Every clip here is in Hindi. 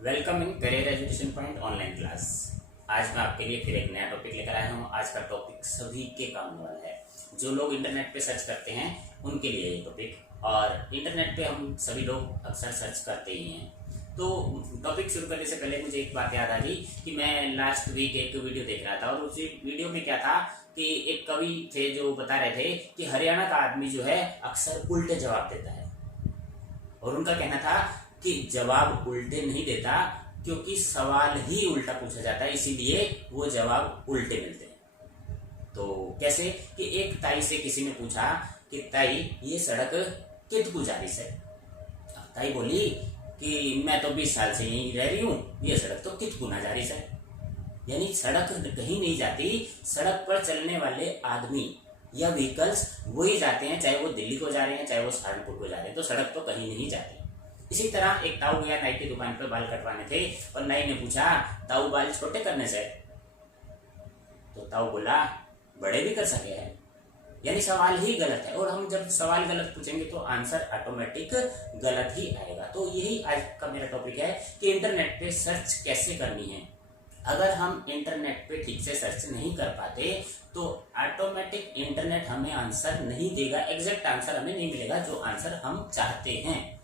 Welcome in career education point online class. आज मैं आपके लिए फिर एक नया टॉपिक लेकर आया हूँ। आज का टॉपिक सभी के काम आने वाला है। जो लोग इंटरनेट पे सर्च करते हैं उनके लिए ये टॉपिक, और इंटरनेट पे हम सभी लोग अक्सर सर्च करते ही हैं। तो टॉपिक शुरू करने से पहले मुझे एक बात याद आ गई कि मैं लास्ट वीक एक वीडियो देख रहा था, और उसी वीडियो में क्या था कि एक कवि थे जो बता रहे थे कि हरियाणा का आदमी जो है अक्सर उल्टे जवाब देता है। और उनका कहना था कि जवाब उल्टे नहीं देता, क्योंकि सवाल ही उल्टा पूछा जाता है, इसीलिए वो जवाब उल्टे मिलते हैं। तो कैसे कि एक ताई से किसी ने पूछा कि ताई ये सड़क कितकू जा रही है। अब ताई बोली कि मैं तो 20 साल से यहीं रह रही हूँ, ये सड़क तो कितकू ना जा रही है। यानी सड़क कहीं नहीं जाती, सड़क पर चलने वाले आदमी या व्हीकल्स वही जाते हैं, चाहे वो दिल्ली को जा रहे हैं चाहे वो सहारनपुर को जा रहे हैं, तो सड़क तो कहीं नहीं जाती। इसी तरह एक ताऊ गया नाई की दुकान पर बाल कटवाने थे, और नाई ने पूछा ताऊ बाल छोटे करने से? तो ताऊ बोला बड़े भी कर सके हैं। यानी सवाल ही गलत है, और हम जब सवाल गलत पूछेंगे तो आंसर ऑटोमेटिक गलत ही आएगा। तो यही आज का मेरा टॉपिक है कि इंटरनेट पे सर्च कैसे करनी है। अगर हम इंटरनेट पे ठीक से सर्च नहीं कर पाते तो ऑटोमेटिक इंटरनेट हमें आंसर नहीं देगा, एग्जैक्ट आंसर हमें नहीं मिलेगा जो आंसर हम चाहते हैं।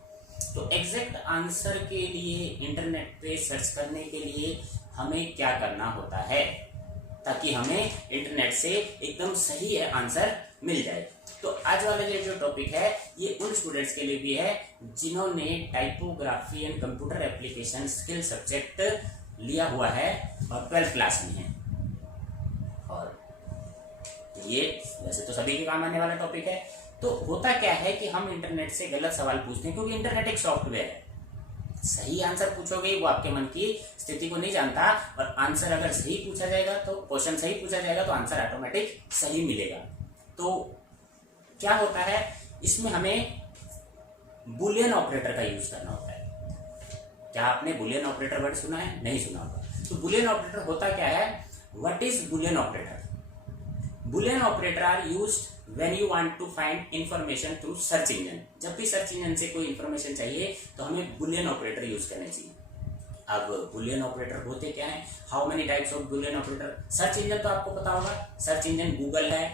तो एग्जैक्ट आंसर के लिए इंटरनेट पे सर्च करने के लिए हमें क्या करना होता है, ताकि हमें इंटरनेट से एकदम सही आंसर मिल जाए। तो आज वाला ये जो टॉपिक है ये उन स्टूडेंट्स के लिए भी है जिन्होंने typography and computer application skill subject लिया हुआ है और 12th क्लास में है। और ये वैसे तो सभी के काम आने वाला टॉपिक है। तो होता क्या है कि हम इंटरनेट से गलत सवाल पूछते हैं, क्योंकि इंटरनेट एक सॉफ्टवेयर है। सही आंसर पूछोगे वो आपके मन की स्थिति को नहीं जानता, और आंसर अगर सही पूछा जाएगा तो क्वेश्चन सही पूछा जाएगा तो आंसर ऑटोमेटिक सही मिलेगा। तो क्या होता है इसमें हमें बुलियन ऑपरेटर का यूज करना होता है। क्या आपने बुलियन ऑपरेटर वर्ड सुना है? नहीं सुना होगा। तो बुलियन ऑपरेटर होता क्या है? What is Boolean operator? Boolean operator are used when you want to find information through search engine। जब भी सर्च इंजन से कोई इंफॉर्मेशन चाहिए तो हमें बुलियन ऑपरेटर यूज करने चाहिए। अब बुलियन ऑपरेटर होते क्या हैं? How many types of Boolean operator? Search engine तो आपको पता होगा, सर्च इंजन गूगल है,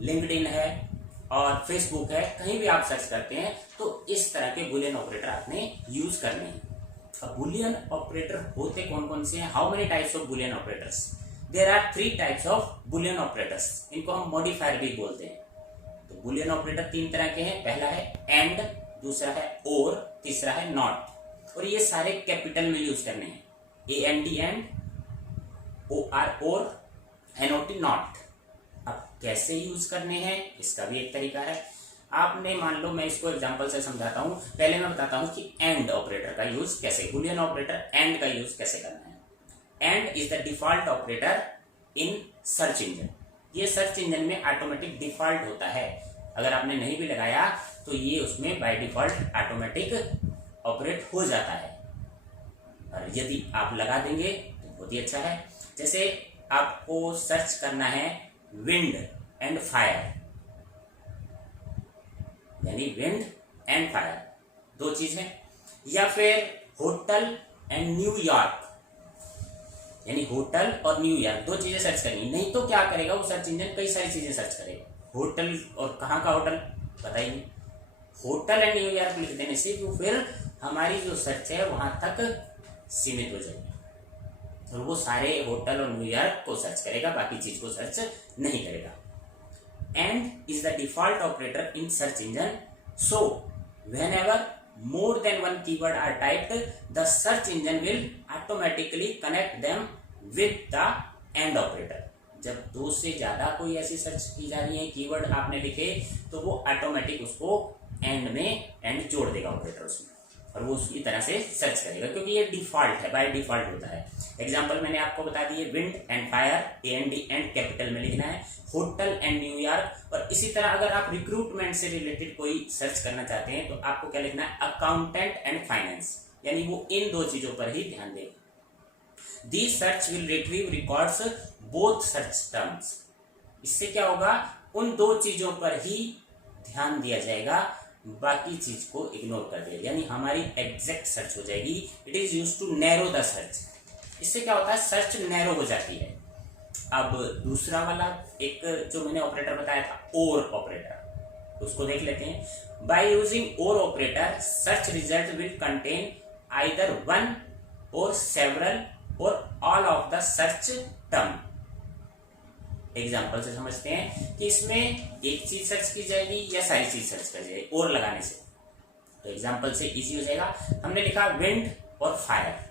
लिंक्डइन है और फेसबुक है। कहीं भी आप सर्च करते हैं तो इस तरह के बुलियन ऑपरेटर आपने यूज करने हैं। अब बुलियन ऑपरेटर होते कौन कौन से हैं? How many types of Boolean operators? There are 3 types of Boolean operators. इनको हम मॉडिफायर भी बोलते हैं। तो बुलियन ऑपरेटर 3 तरह के हैं। पहला है एंड, दूसरा है और, तीसरा है नॉट। और ये सारे कैपिटल में यूज करने हैं। AND एंड, OR और, NOT नॉट। अब कैसे यूज करने हैं इसका भी एक तरीका है। आपने मान लो, मैं इसको एग्जांपल से समझाता हूं। पहले मैं बताता हूं कि एंड ऑपरेटर का यूज कैसे, बुलियन ऑपरेटर एंड का यूज कैसे करना है। And is the default operator in search engine. ये सर्च इंजन में ऑटोमेटिक डिफॉल्ट होता है। अगर आपने नहीं भी लगाया तो ये उसमें बाय डिफॉल्ट ऑटोमेटिक ऑपरेट हो जाता है, और यदि आप लगा देंगे तो बहुत ही अच्छा है। जैसे आपको सर्च करना है विंड एंड फायर, यानी विंड एंड फायर 2 चीज है, या फिर होटल एंड न्यूयॉर्क, यानी होटल और न्यूयॉर्क 2 चीजें सर्च करनी। नहीं तो क्या करेगा वो सर्च इंजन? कई सारी चीजें सर्च करेगा। होटल और कहाँ का होटल बताइए, होटल एंड न्यूयॉर्क लिख देने से तो फिर हमारी जो सर्च है वहां तक सीमित हो जाएगी, और वो सारे होटल और न्यूयॉर्क को सर्च करेगा, बाकी चीज को सर्च नहीं करेगा। And is the default operator in search engine, so whenever more than one keyword are typed, the search engine will automatically connect them with the and operator। जब 2 से ज्यादा कोई ऐसी सर्च की जा रही है, कीवर्ड आपने लिखे, तो वो ऑटोमेटिक उसको एंड में एंड जोड़ देगा ऑपरेटर उसमें, और वो उसी तरह से सर्च करेगा, क्योंकि ये डिफॉल्ट है, बाय डिफॉल्ट होता है। एग्जांपल मैंने आपको बता दिए, wind and fire AND and capital में लिखना है, होटल एंड न्यूयॉर्क। और इसी तरह अगर आप रिक्रूटमेंट से रिलेटेड कोई सर्च करना चाहते हैं तो आपको क्या लिखना है? अकाउंटेंट एंड फाइनेंस, यानी वो इन 2 चीजों पर ही ध्यान देगा। This search will retrieve records both search terms. इससे क्या होगा? उन 2 चीजों पर ही ध्यान दिया जाएगा, बाकी चीज को इग्नोर कर दिया, यानी हमारी एग्जैक्ट सर्च हो जाएगी। It is use to narrow the search. इससे क्या होता है, सर्च नैरो हो जाती है। अब दूसरा वाला एक जो मैंने ऑपरेटर बताया था, और ऑपरेटर, उसको देख लेते हैं। बाय यूजिंग और operator search result will contain either one और सेवरल और all of the search term. Example से समझते हैं कि इसमें एक चीज सर्च की जाएगी या सारी चीज सर्च कर जाएगी और लगाने से। तो एग्जाम्पल से इजी हो जाएगा। हमने लिखा विंड और फायर,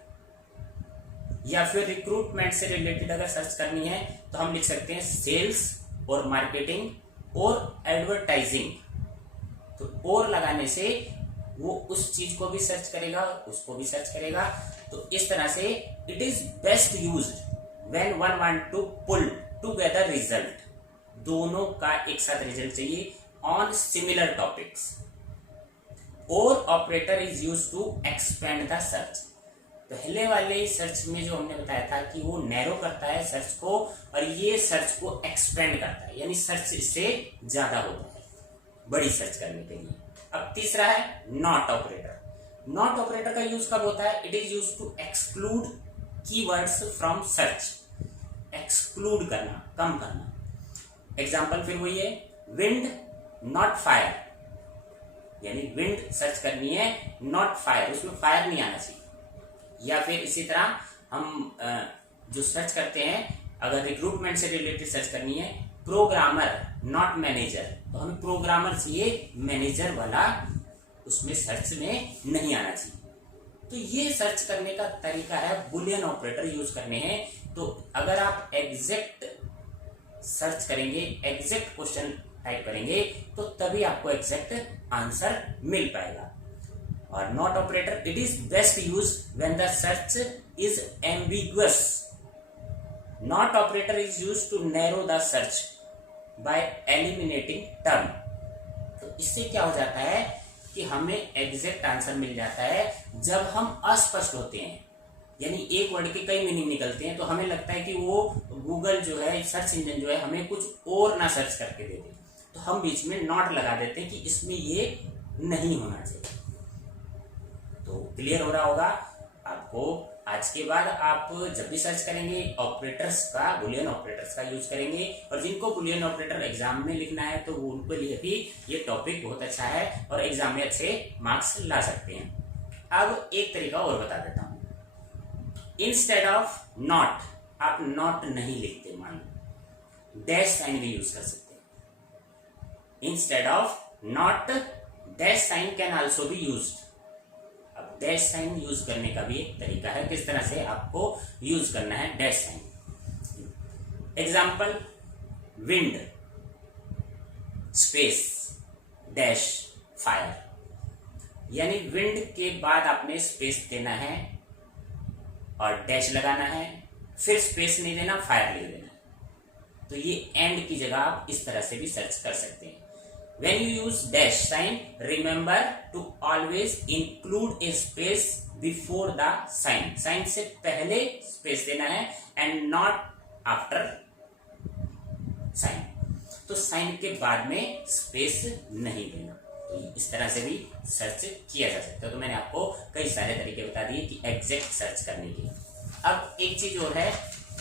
या फिर रिक्रूटमेंट से रिलेटेड अगर सर्च करनी है तो हम लिख सकते हैं सेल्स और मार्केटिंग और एडवर्टाइजिंग। तो और लगाने से वो उस चीज को भी सर्च करेगा, उसको भी सर्च करेगा। तो इस तरह से it is best used when one want to pull together result, दोनों का एक साथ रिजल्ट चाहिए ऑन सिमिलर टॉपिक्स। और operator is used to expand the search. पहले वाले सर्च में जो हमने बताया था कि वो नैरो करता है सर्च को, और ये सर्च को एक्सपेंड करता है, यानी सर्च इससे ज्यादा होता है बड़ी सर्च करने के लिए। अब तीसरा है नॉट ऑपरेटर। नॉट ऑपरेटर का यूज कब होता है, it is use to exclude keywords from search. Exclude करना, कम करना। एग्जाम्पल फिर वही है, विंड नॉट फायर, यानी विंड सर्च करनी है, नॉट फायर, उसमें फायर नहीं आना चाहिए। या फिर इसी तरह हम जो सर्च करते हैं, अगर रिक्रूटमेंट से रिलेटेड सर्च करनी है, प्रोग्रामर नॉट मैनेजर, तो हमें प्रोग्रामर चाहिए, मैनेजर वाला उसमें सर्च में नहीं आना चाहिए। तो ये सर्च करने का तरीका है, बुलियन ऑपरेटर यूज करने हैं। तो अगर आप एग्जैक्ट सर्च करेंगे, एग्जैक्ट क्वेश्चन टाइप करेंगे, तो तभी आपको एग्जैक्ट आंसर मिल पाएगा। और not operator, it is best use when the search is ambiguous. Not operator is use to narrow the search by eliminating term. तो इससे क्या हो जाता है कि हमें एग्जैक्ट आंसर मिल जाता है जब हम अस्पष्ट होते हैं, यानी एक वर्ड के कई मीनिंग निकलते हैं, तो हमें लगता है कि वो गूगल जो है, सर्च इंजन जो है, हमें कुछ और ना सर्च करके दे दे, तो हम बीच में नॉट लगा देते हैं कि इसमें ये नहीं होना चाहिए। तो क्लियर हो रहा होगा आपको। आज के बाद आप जब भी सर्च करेंगे, ऑपरेटर्स का, बुलियन ऑपरेटर्स का यूज करेंगे। और जिनको बुलियन ऑपरेटर एग्जाम में लिखना है तो उनके लिए भी ये टॉपिक बहुत अच्छा है और एग्जाम में अच्छे मार्क्स ला सकते हैं। अब एक तरीका और बता देता हूं। इंस्टेड ऑफ नॉट, आप नॉट नहीं लिखते, मान लो डैश साइन भी यूज कर सकते हैं। Instead of not, dash sign can also be used. अब डैश साइन यूज करने का भी एक तरीका है, किस तरह से आपको यूज करना है dash sign. Example, wind space dash fire, यानी विंड के बाद आपने स्पेस देना है और डैश लगाना है, फिर स्पेस नहीं देना, फायर लिख देना है। तो ये एंड की जगह आप इस तरह से भी सर्च कर सकते हैं। When you use dash sign, remember to always include a space before the sign. Sign से पहले स्पेस देना है and not after sign. तो साइन के बाद में स्पेस नहीं देना। तो इस तरह से भी सर्च किया जा सकता है। तो मैंने आपको कई सारे तरीके बता दिए कि एग्जैक्ट सर्च करने के। अब एक चीज और है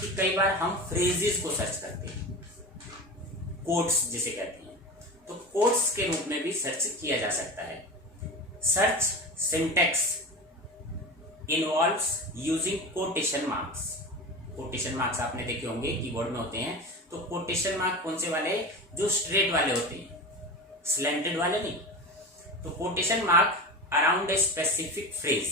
कि कई बार हम फ्रेजेस को सर्च करते हैं, कोट्स जिसे कहते हैं, तो कोट्स के रूप में भी सर्च किया जा सकता है। Search syntax involves using quotation marks. Quotation marks आपने देखे होंगे, कीबोर्ड में होते हैं। तो कोटेशन मार्क कौन से वाले, जो स्ट्रेट वाले होते हैं, स्लैंटेड वाले नहीं। तो quotation mark around a specific phrase,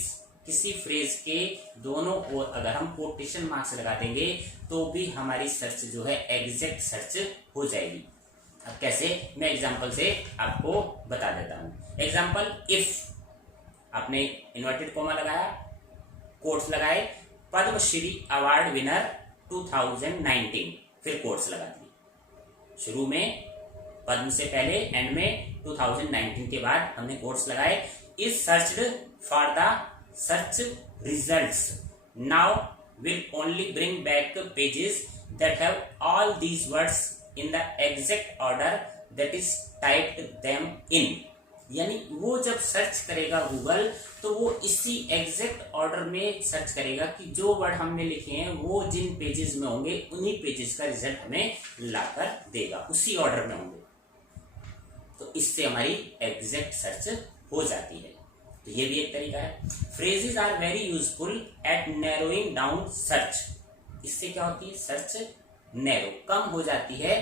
किसी फ्रेज के दोनों ओर अगर हम कोटेशन मार्क्स लगा देंगे तो भी हमारी सर्च जो है एग्जैक्ट सर्च हो जाएगी। अब कैसे, मैं एग्जांपल से आपको बता देता हूं। एग्जांपल, इफ आपने इन्वर्टेड कोमा लगाया, कोट्स लगाए, पद्मश्री अवार्ड विनर 2019, फिर कोट्स लगा दिए। शुरू में पद्म से पहले, एंड में 2019 के बाद हमने कोट्स लगाए। Is searched for the search results now will only bring back pages that have all these words in the exact order that is typed them in. यानी वो जब सर्च करेगा गूगल तो वो इसी एग्जैक्ट ऑर्डर में सर्च करेगा कि जो वर्ड हमने लिखे हैं वो जिन पेजेस में होंगे उन्हीं पेजेस का रिजल्ट हमें लाकर देगा, उसी ऑर्डर में होंगे। तो इससे हमारी एग्जैक्ट सर्च हो जाती है। तो ये भी एक तरीका है। Phrases are very useful at narrowing down search. इससे क्या होती है, सर्च नैरो कम हो जाती है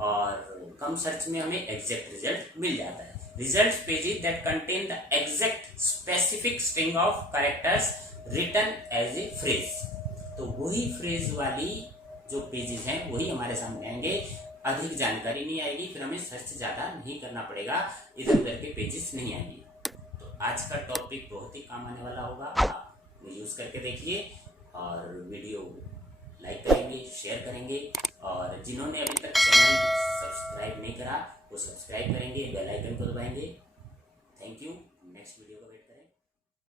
और कम सर्च में हमें एग्जैक्ट रिजल्ट मिल जाता है। Result pages that contain the exact specific string of characters written as a phrase. तो वही फ्रेज वाली जो पेजेस हैं वही हमारे सामने आएंगे, अधिक जानकारी नहीं आएगी, फिर हमें सर्च ज्यादा नहीं करना पड़ेगा, इधर उधर के पेजेस नहीं आएंगे। तो आज का टॉपिक बहुत ही काम आने वाला होगा, आप यूज करके देखिए और वीडियो लाइक करेंगे, शेयर करेंगे, और जिन्होंने अभी तक चैनल सब्सक्राइब नहीं करा वो सब्सक्राइब करेंगे, बेल आइकन को दबाएंगे। Thank you.